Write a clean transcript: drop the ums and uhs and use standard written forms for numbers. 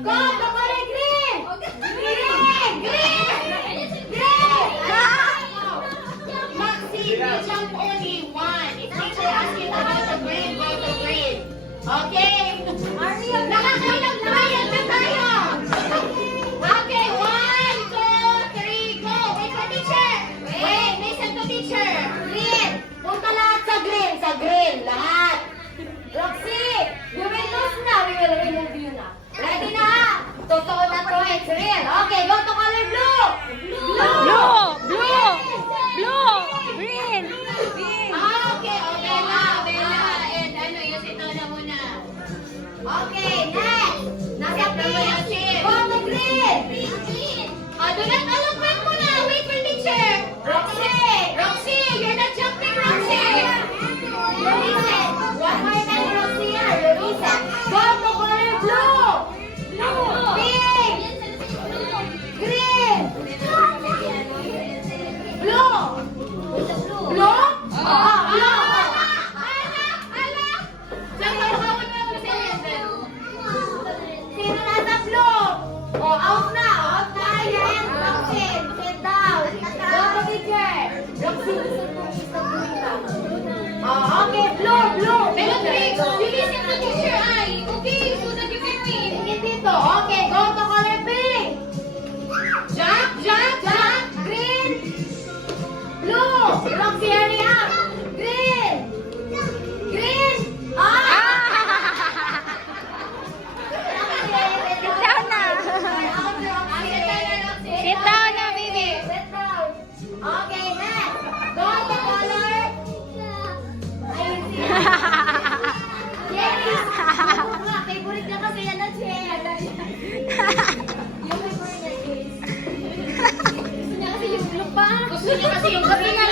Go! The color green! Green! Green! Green! Maxi, you jump only one. If teacher asks you to go to green, go to green. Okay? Nakakailang trial na tayo. Okay, 1, 2, 3, go! Wait for teacher! Wait, listen to teacher! Green! Punta lahat sa green! Sa green! Lahat! Roxy! You will lose na! We will remove you na. Ready na? Totoo na to, it's real. Okay, go to color blue! Blue! Blue! Blue! Green! Okay, okay na. Bella, and ano, yung ito na muna. Okay, next! Nasa pink! Go to green! Do not alupin mo na! Wait for teacher! Roxy! Roxy! You're not jumping, Roxy! Listen! One more time, Roxy! Listen! Go to color blue! Pink! Green! Blue! Blue? Oo, blue! Sino nasa blue? Oh, out na! Out na! Ayan! Roxy! Sit down! Go to teacher! Roxy, listen to me. Stop doing that. Oh, okay. Blue! Blue! Bellatrix! You listen to teacher, ay! Okay, so that you can read. Hindi dito. Okay, go to color pink! Jump! Jump! Jump! Green! Blue! Roxy, hurry up! Green! Green! Ah! Sit down na! Sit down na, baby! Sit down. Okay, next. Go to color. Ayun siya. Yes! Nga, favorite niya kasi yan na siya. Yung favorite niya, Chase. Gusto niya kasi yung blue pa. Gusto niya kasi yung green.